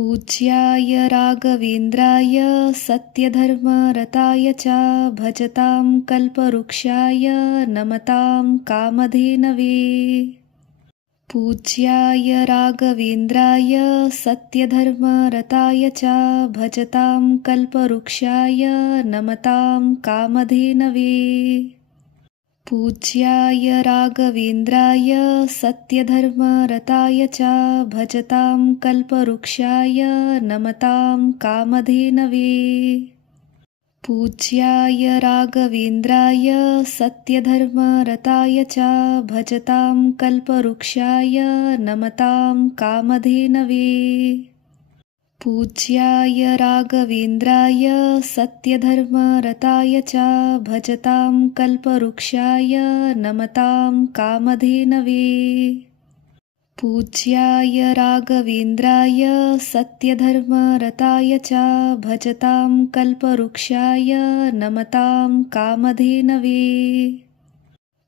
पूज्याय राघवेन्द्राय सत्यधर्मरताय च भजतां कल्पवृक्षाय नमतां कामधेनवे। पूज्याय राघवेन्द्राय सत्यधर्मरताय च भजतां कल्पवृक्षाय नमतां कामधेनवे। पूज्याय राघवेन्द्राय सत्यधर्मरताय च भजतां कल्पवृक्षाय नमतां कामधेनवे। पूज्याय राघवेन्द्राय सत्यधर्मरताय च भजतां कल्पवृक्षाय नमतां कामधेनवे। पूज्याय राघवेन्द्राय सत्यधर्मरताय च भजतां कल्पवृक्षाय नमतां कामधेनवे। पूज्याय राघवेन्द्राय सत्यधर्मरताय च भजतां कल्पवृक्षाय नमतां कामधेनवे।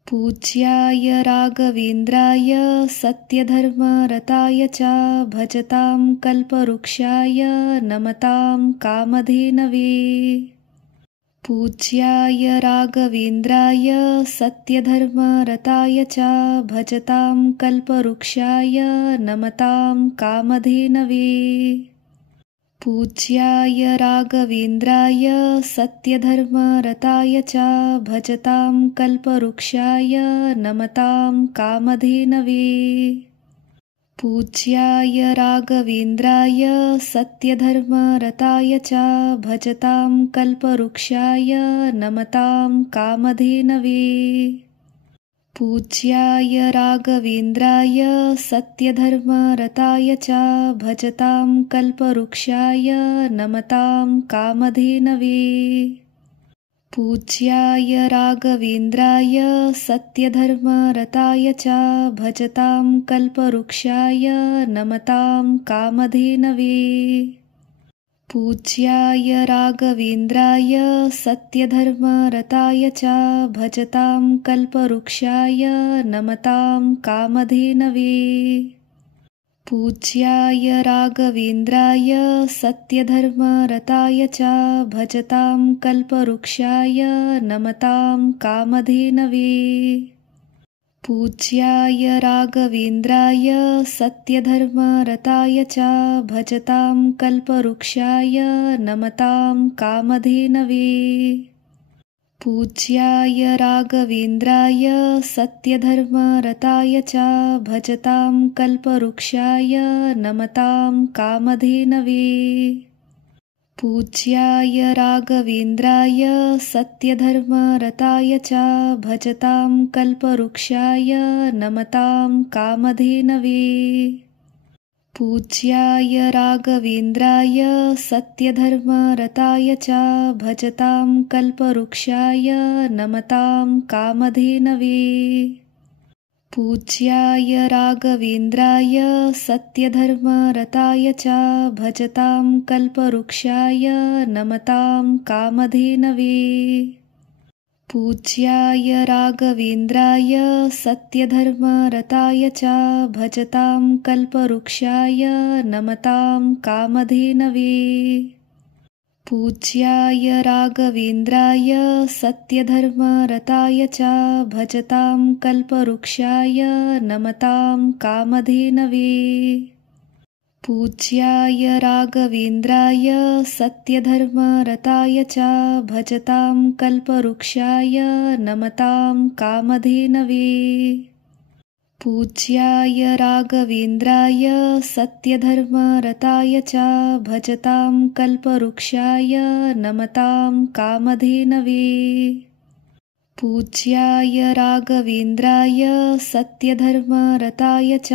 पूज्याय राघवेन्द्राय सत्यधर्मरताय च भजतां कल्पवृक्षाय नमतां कामधेनवे। पूज्याय राघवेन्द्राय सत्यधर्मरताय च भजतां कल्पवृक्षाय नमतां कामधेनवे। पूज्याय राघवेन्द्राय सत्यधर्मरताय च भजतां कल्पवृक्षाय नमतां कामधेनवे। पूज्याय राघवेन्द्राय सत्यधर्मरताय च भजतां कल्पवृक्षाय नमतां कामधेनवे। पूज्याय राघवेन्द्राय सत्यधर्मरताय च भजतां कल्पवृक्षाय नमतां कामधेनवे। पूज्याय राघवेन्द्राय सत्यधर्मरताय च भजतां कल्पवृक्षाय नमतां कामधेनवे। पूज्याय राघवेन्द्राय सत्यधर्मरताय च भजतां कल्पवृक्षाय नमतां कामधेनवे। पूज्याय राघवेन्द्राय सत्यधर्मरताय च भजतां कल्पवृक्षाय नमतां कामधेनवे। पूज्याय राघवेन्द्राय सत्यधर्मरताय च भजतां कल्पवृक्षाय नमतां कामधेनवे। पूज्याय राघवेन्द्राय सत्यधर्मरताय च भजतां कल्पवृक्षाय नमतां कामधेनवे। पूज्याय राघवेन्द्राय सत्यधर्मरताय च भजतां कल्पवृक्षाय नमतां कामधेनवे। पूज्याय राघवेन्द्राय सत्यधर्मरताय च भजतां कल्पवृक्षाय नमतां कामधेनवे। पूज्याय राघवेन्द्राय सत्यधर्मरताय च भजतां कल्पवृक्षाय नमतां कामधेनवे। पूज्याय राघवेन्द्राय सत्यधर्मरताय च भजतां कल्पवृक्षाय नमतां कामधेनवे। पूज्याय राघवेन्द्राय सत्यधर्मरताय च भजतां कल्पवृक्षाय नमतां कामधेनवे। पूज्याय राघवेन्द्राय सत्यधर्मरताय च भजतां कल्पवृक्षाय नमतां कामधेनवे। पूज्याय राघवेन्द्राय सत्यधर्मरताय च भजतां कल्पवृक्षाय नमतां कामधेनवे। पूज्याय राघवेन्द्राय सत्यधर्मरताय च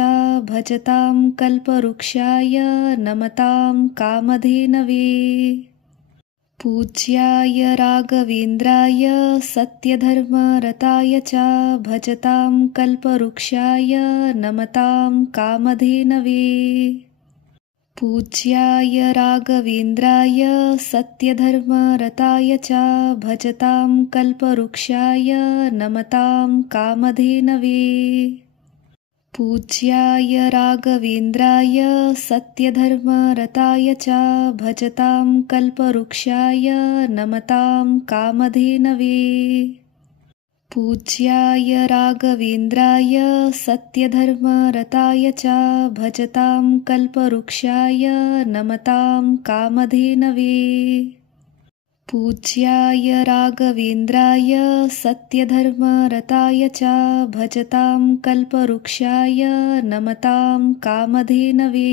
भजतां कल्पवृक्षाय नमतां कामधेनवे। पूज्याय राघवेन्द्राय सत्यधर्मरताय च भजतां कल्पवृक्षाय नमतां कामधेनवे। पूज्याय राघवेन्द्राय सत्यधर्मरताय च भजतां कल्पवृक्षाय नमतां कामधेनवे। पूज्याय राघवेन्द्राय सत्यधर्मरताय च भजतां कल्पवृक्षाय नमतां कामधेनवे। पूज्याय राघवेन्द्राय सत्यधर्मरताय च भजतां कल्पवृक्षाय नमतां कामधेनवे। पूज्याय राघवेन्द्राय सत्यधर्मरताय च भजतां कल्पवृक्षाय नमतां कामधेनवे।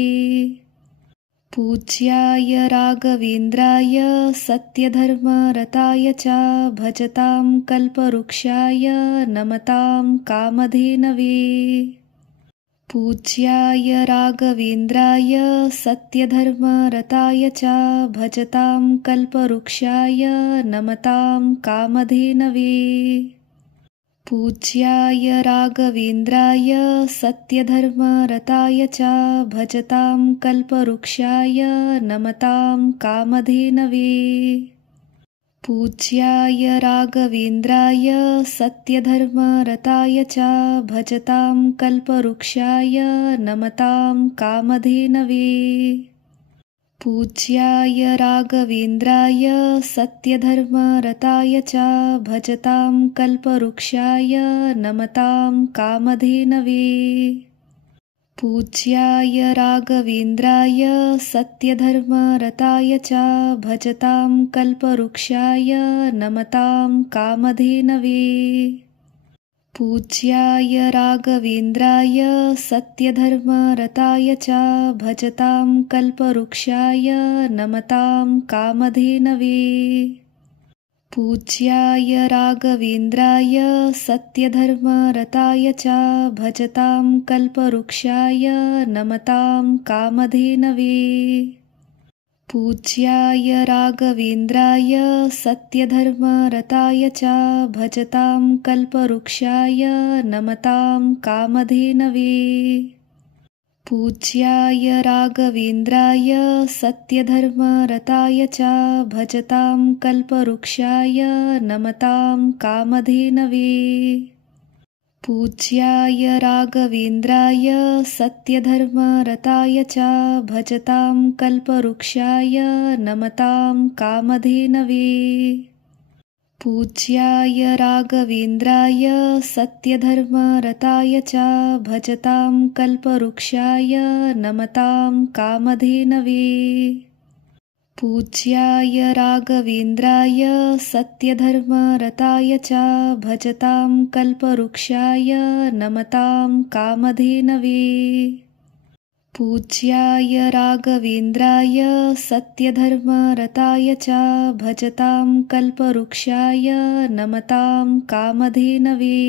पूज्याय राघवेन्द्राय सत्यधर्मरताय च भजतां कल्पवृक्षाय नमतां कामधेनवे। पूज्याय राघवेन्द्राय सत्यधर्मरताय च भजतां कल्पवृक्षाय नमतां कामधेनवे। पूज्याय राघवेन्द्राय सत्यधर्मरताय च भजतां कल्पवृक्षाय नमतां कामधेनवे। पूज्याय राघवेन्द्राय सत्यधर्मरताय च भजतां कल्पवृक्षाय नमतां कामधेनवे। पूज्याय राघवेन्द्राय सत्यधर्मरताय च भजतां कल्पवृक्षाय नमतां कामधेनवे। पूज्याय राघवेन्द्राय सत्यधर्मरताय च भजतां कल्पवृक्षाय नमतां कामधेनवे। पूज्याय राघवेन्द्राय सत्यधर्मरताय च भजतां कल्पवृक्षाय नमतां कामधेनवे। पूज्याय राघवेन्द्राय सत्यधर्मरताय च भजतां कल्पवृक्षाय नमतां कामधेनवे। पूज्याय राघवेन्द्राय सत्यधर्मरताय च भजतां कल्पवृक्षाय नमतां कामधेनवे। पूज्याय राघवेन्द्राय सत्यधर्मरताय च भजतां कल्पवृक्षाय नमतां कामधेनवे। पूज्याय राघवेन्द्राय सत्यधर्मरताय च भजतां कल्पवृक्षाय नमतां कामधेनवे। पूज्याय राघवेन्द्राय सत्यधर्मरताय च भजतां कल्पवृक्षाय नमतां कामधेनवे। पूज्याय राघवेन्द्राय सत्यधर्मरताय च भजतां कल्पवृक्षाय नमतां कामधेनवे। पूज्याय राघवेन्द्राय सत्यधर्मरताय च भजतां कल्पवृक्षाय नमतां कामधेनवे।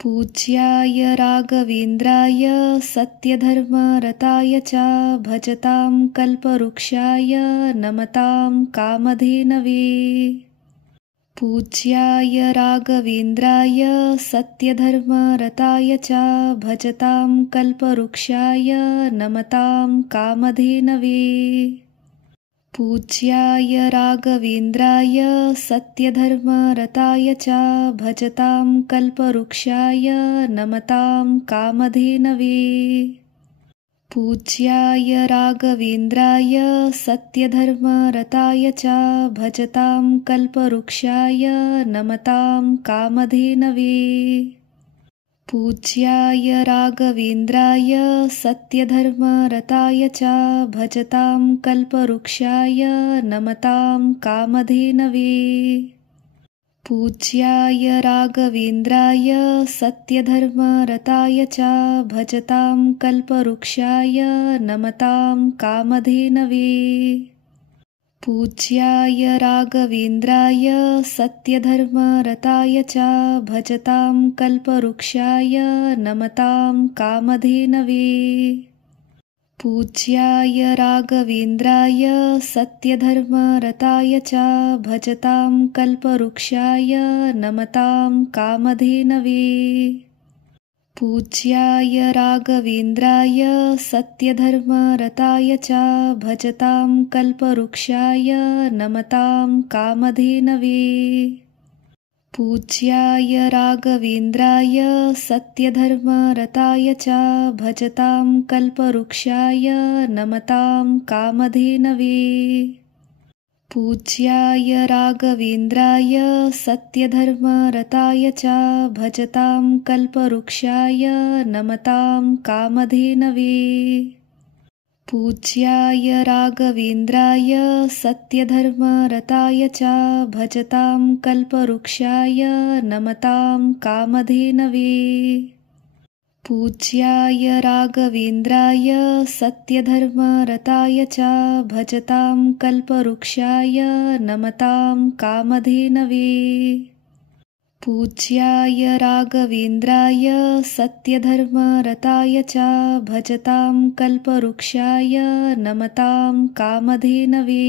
पूज्याय राघवेन्द्राय सत्यधर्मरताय च भजतां कल्पवृक्षाय नमतां कामधेनवे। पूज्याय राघवेन्द्राय सत्यधर्मरताय च भजतां कल्पवृक्षाय नमतां कामधेनवे। पूज्याय राघवेन्द्राय सत्यधर्मरताय च भजतां कल्पवृक्षाय नमतां कामधेनवे। पूज्याय राघवेन्द्राय सत्यधर्मरताय च भजतां कल्पवृक्षाय नमतां कामधेनवे। पूज्याय राघवेन्द्राय सत्यधर्मरताय च भजतां कल्पवृक्षाय नमतां कामधेनवे। पूज्याय राघवेन्द्राय सत्यधर्मरताय च भजतां कल्पवृक्षाय नमतां कामधेनवे। पूज्याय राघवेन्द्राय सत्यधर्मरताय च भजतां कल्पवृक्षाय नमतां कामधेनवे। पूज्याय राघवेन्द्राय सत्यधर्मरताय च भजतां कल्पवृक्षाय नमतां कामधेनवे। पूज्याय राघवेन्द्राय सत्यधर्मरताय च भजतां कल्पवृक्षाय नमतां कामधेनवे। पूज्याय राघवेन्द्राय सत्यधर्मरताय च भजतां कल्पवृक्षाय नमतां कामधेनवे। पूज्याय राघवेन्द्राय सत्यधर्मरताय च भजतां कल्पवृक्षाय नमतां कामधेनवे। पूज्याय राघवेन्द्राय सत्यधर्मरताय च भजतां कल्पवृक्षाय नमतां कामधेनवे। पूज्याय राघवेन्द्राय सत्यधर्मरताय च भजतां कल्पवृक्षाय नमतां कामधेनवे। पूज्याय राघवेन्द्राय सत्यधर्मरताय च भजतां कल्पवृक्षाय नमतां कामधेनवे।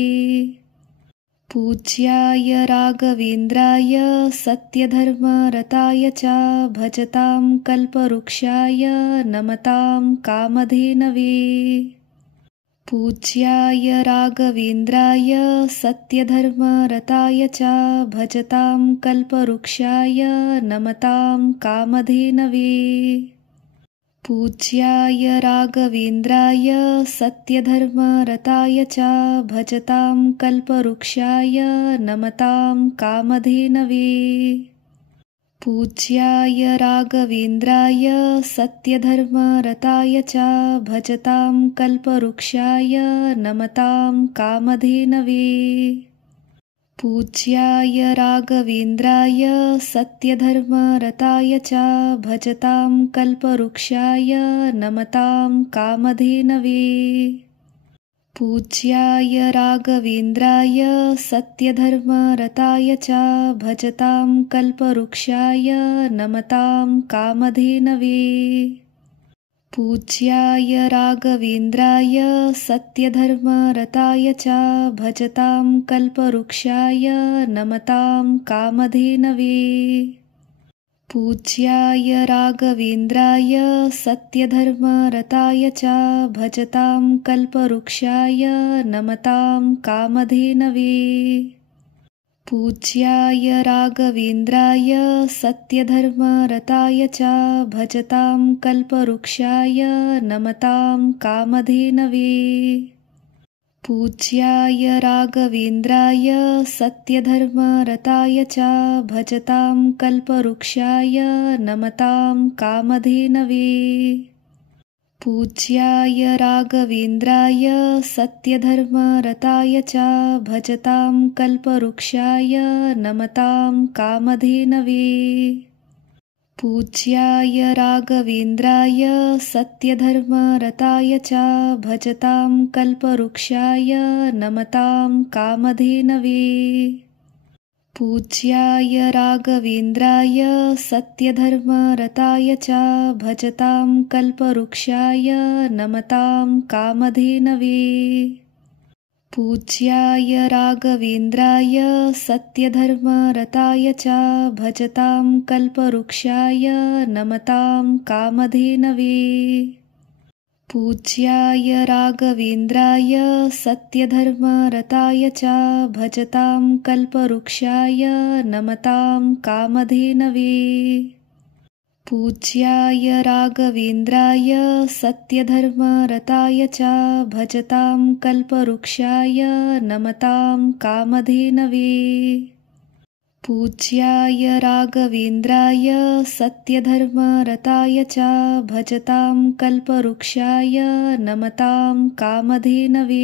पूज्याय राघवेन्द्राय सत्यधर्मरताय च भजतां कल्पवृक्षाय नमतां कामधेनवे। पूज्याय राघवेन्द्राय सत्यधर्मरताय च भजतां कल्पवृक्षाय नमतां कामधेनवे। पूज्याय राघवेन्द्राय सत्यधर्मरताय च भजतां कल्पवृक्षाय नमतां कामधेनवे। पूज्याय राघवेन्द्राय सत्यधर्मरताय च भजतां कल्पवृक्षाय नमतां कामधेनवे। पूज्याय राघवेन्द्राय सत्यधर्मरताय च भजतां कल्पवृक्षाय नमतां कामधेनवे। पूज्याय राघवेन्द्राय सत्यधर्मरताय च भजतां कल्पवृक्षाय नमतां कामधेनवे। पूज्याय राघवेन्द्राय सत्यधर्मरताय च भजतां कल्पवृक्षाय नमतां कामधेनवे। पूज्याय राघवेन्द्राय सत्यधर्मरताय च भजतां कल्पवृक्षाय नमतां कामधेनवे। पूज्याय राघवेन्द्राय सत्यधर्मरताय च भजतां कल्पवृक्षाय नमतां कामधेनवे। पूज्याय राघवेन्द्राय सत्यधर्मरताय च भजतां कल्पवृक्षाय नमतां कामधेनवे। पूज्याय राघवेन्द्राय सत्यधर्मरताय च भजतां कल्पवृक्षाय नमतां कामधेनवे। पूज्याय राघवेन्द्राय सत्यधर्मरताय च भजतां कल्पवृक्षाय नमतां कामधेनवे। पूज्याय राघवेन्द्राय सत्यधर्मरताय च भजतां कल्पवृक्षाय नमतां कामधेनवे। पूज्याय राघवेन्द्राय सत्यधर्मरताय च भजतां कल्पवृक्षाय नमतां कामधेनवे। पूज्याय राघवेन्द्राय सत्यधर्मरताय च भजतां कल्पवृक्षाय नमतां कामधेनवे। पूज्याय राघवेन्द्राय सत्यधर्मरताय च भजतां कल्पवृक्षाय नमतां कामधेनवे। पूज्याय राघवेन्द्राय सत्यधर्मरताय च भजतां कल्पवृक्षाय नमतां कामधेनवे।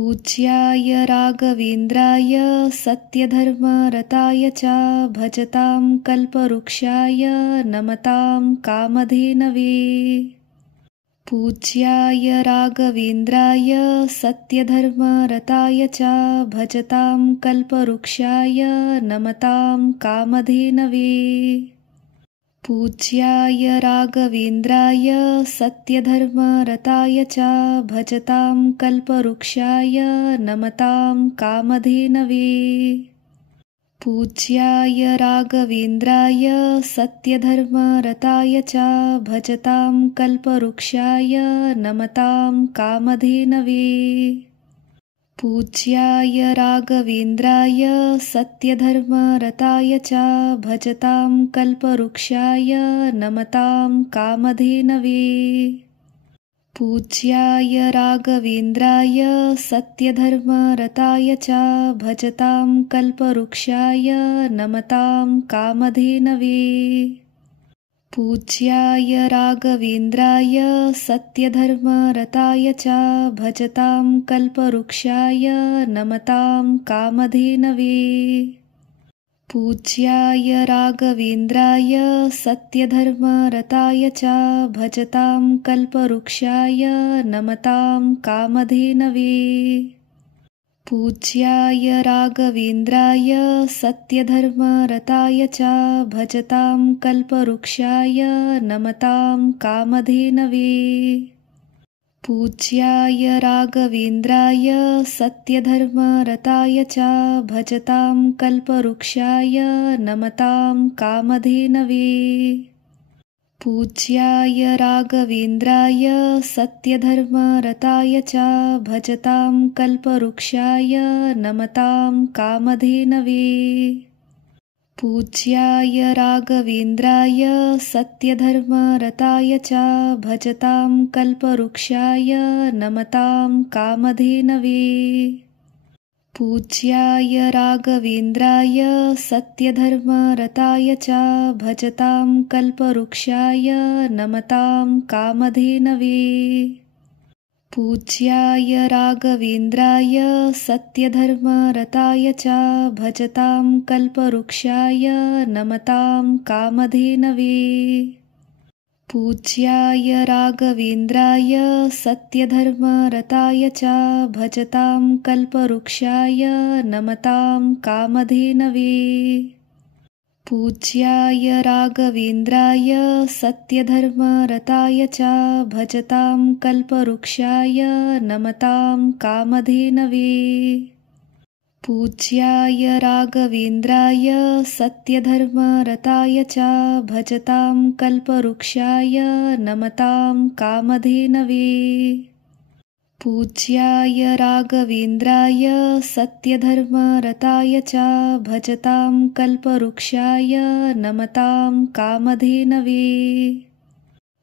पूज्याय राघवेन्द्राय सत्यधर्मरताय च भजतां कल्पवृक्षाय नमतां कामधेनवे। पूज्याय राघवेन्द्राय सत्यधर्मरताय च भजतां कल्पवृक्षाय नमतां कामधेनवे। पूज्याय राघवेन्द्राय सत्यधर्मरताय च भजतां कल्पवृक्षाय नमतां कामधेनवे। पूज्याय राघवेन्द्राय सत्यधर्मरताय च भजतां कल्पवृक्षाय नमतां कामधेनवे। पूज्याय राघवेन्द्राय सत्यधर्मरताय च भजतां कल्पवृक्षाय नमतां कामधेनवे। पूज्याय राघवेन्द्राय सत्यधर्मरताय च भजतां कल्पवृक्षाय नमतां कामधेनवे। पूज्याय राघवेन्द्राय सत्यधर्मरताय च भजतां कल्पवृक्षाय नमतां कामधेनवे। पूज्याय राघवेन्द्राय सत्यधर्मरताय च भजतां कल्पवृक्षाय नमतां कामधेनवे। पूज्याय राघवेन्द्राय सत्यधर्मरताय च भजतां कल्पवृक्षाय नमतां कामधेनवे। पूज्याय राघवेन्द्राय सत्यधर्मरताय च भजतां कल्पवृक्षाय नमतां कामधेनवे। पूज्याय राघवेन्द्राय सत्यधर्मरताय च भजतां कल्पवृक्षाय नमतां कामधेनवे। पूज्याय राघवेन्द्राय सत्यधर्मरताय च भजतां कल्पवृक्षाय नमतां कामधेनवे। पूज्याय राघवेन्द्राय सत्यधर्मरताय च भजतां कल्पवृक्षाय नमतां कामधेनवे। पूज्याय राघवेन्द्राय सत्यधर्मरताय च भजतां कल्पवृक्षाय नमतां कामधेनवे। पूज्याय राघवेन्द्राय सत्यधर्मरताय च भजतां कल्पवृक्षाय नमतां कामधेनवे। पूज्याय राघवेन्द्राय सत्यधर्मरताय च भजतां कल्पवृक्षाय नमतां कामधेनवे। पूज्याय राघवेन्द्राय सत्यधर्मरताय च भजतां कल्पवृक्षाय नमतां कामधेनवे। पूज्याय राघवेन्द्राय सत्यधर्मरताय च भजतां कल्पवृक्षाय नमतां कामधेनवे।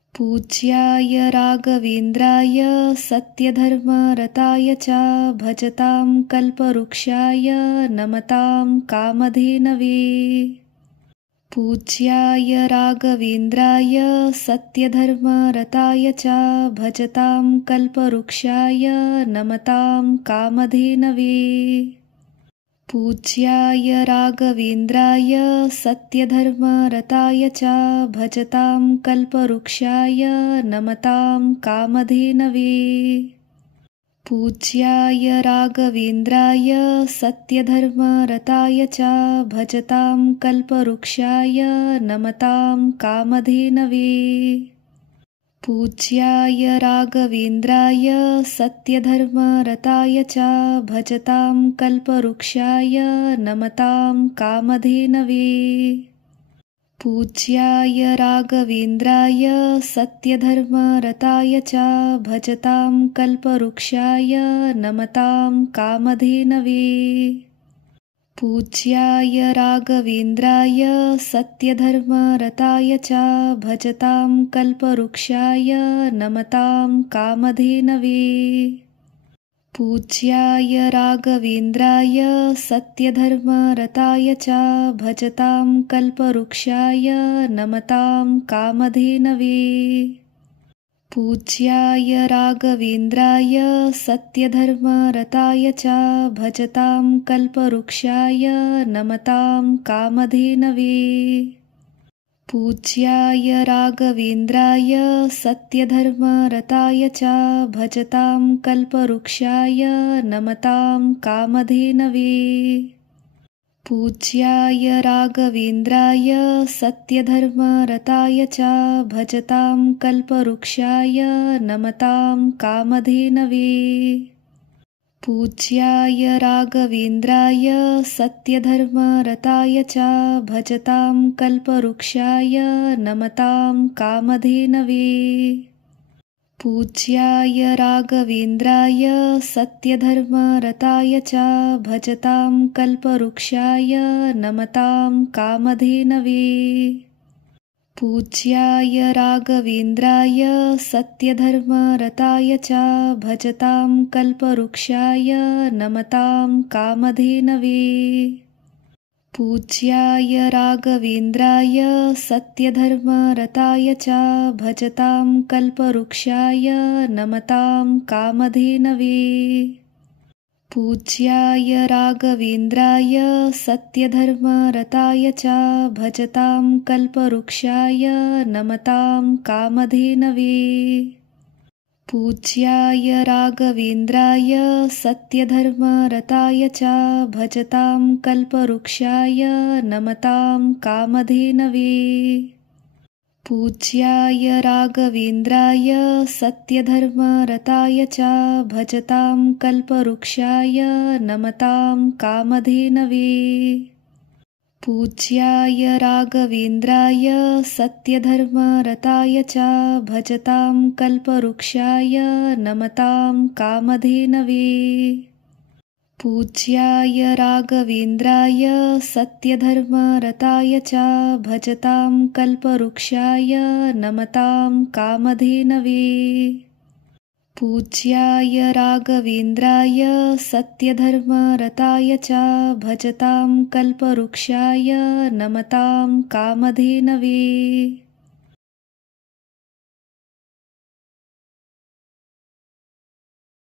पूज्याय राघवेन्द्राय सत्यधर्मरताय च भजतां कल्पवृक्षाय नमतां कामधेनवे। पूज्याय राघवेन्द्राय सत्यधर्मरताय च भजतां कल्पवृक्षाय नमतां कामधेनवे। पूज्याय राघवेन्द्राय सत्यधर्मरताय च भजतां कल्पवृक्षाय नमतां कामधेनवे। पूज्याय राघवेन्द्राय सत्यधर्मरताय च भजतां कल्पवृक्षाय नमतां कामधेनवे। पूज्याय राघवेन्द्राय सत्यधर्मरताय च भजतां कल्पवृक्षाय नमतां कामधेनवे। पूज्याय राघवेन्द्राय सत्यधर्मरताय च भजतां कल्पवृक्षाय नमतां कामधेनवे। पूज्याय राघवेन्द्राय सत्यधर्मरताय च भजतां कल्पवृक्षाय नमतां कामधेनवे। पूज्याय राघवेन्द्राय सत्यधर्मरताय च भजतां कल्पवृक्षाय नमतां कामधेनवे। पूज्याय राघवेन्द्राय सत्यधर्मरताय च भजतां कल्पवृक्षाय नमतां कामधेनवे। पूज्याय राघवेन्द्राय सत्यधर्मरताय च भजतां कल्पवृक्षाय नमतां कामधेनवे। पूज्याय राघवेन्द्राय सत्यधर्मरताय च भजतां कल्पवृक्षाय नमतां कामधेनवे। पूज्याय राघवेन्द्राय सत्यधर्मरताय च भजतां कल्पवृक्षाय नमतां कामधेनवे। पूज्याय राघवेन्द्राय सत्यधर्मरताय च भजतां कल्पवृक्षाय नमतां कामधेनवे। पूज्याय राघवेन्द्राय सत्यधर्मरताय च भजतां कल्पवृक्षाय नमतां कामधेनवे। पूज्याय राघवेन्द्राय सत्यधर्मरताय च भजतां कल्पवृक्षाय नमतां कामधेनवे। पूज्याय राघवेन्द्राय सत्यधर्मरताय च भजतां कल्पवृक्षाय नमतां कामधेनवे। पूज्याय राघवेन्द्राय सत्यधर्मरताय च भजतां कल्पवृक्षाय नमतां कामधेनवे। पूज्याय राघवेन्द्राय सत्यधर्मरताय च भजतां कल्पवृक्षाय नमतां कामधेनवे। पूज्याय राघवेन्द्राय सत्यधर्मरताय च भजतां कल्पवृक्षाय नमतां कामधेनवे। पूज्याय राघवेन्द्राय सत्यधर्मरताय च भजतां कल्पवृक्षाय नमतां कामधेनवे। पूज्याय राघवेन्द्राय सत्यधर्मरताय च भजतां कल्पवृक्षाय नमतां कामधेनवे।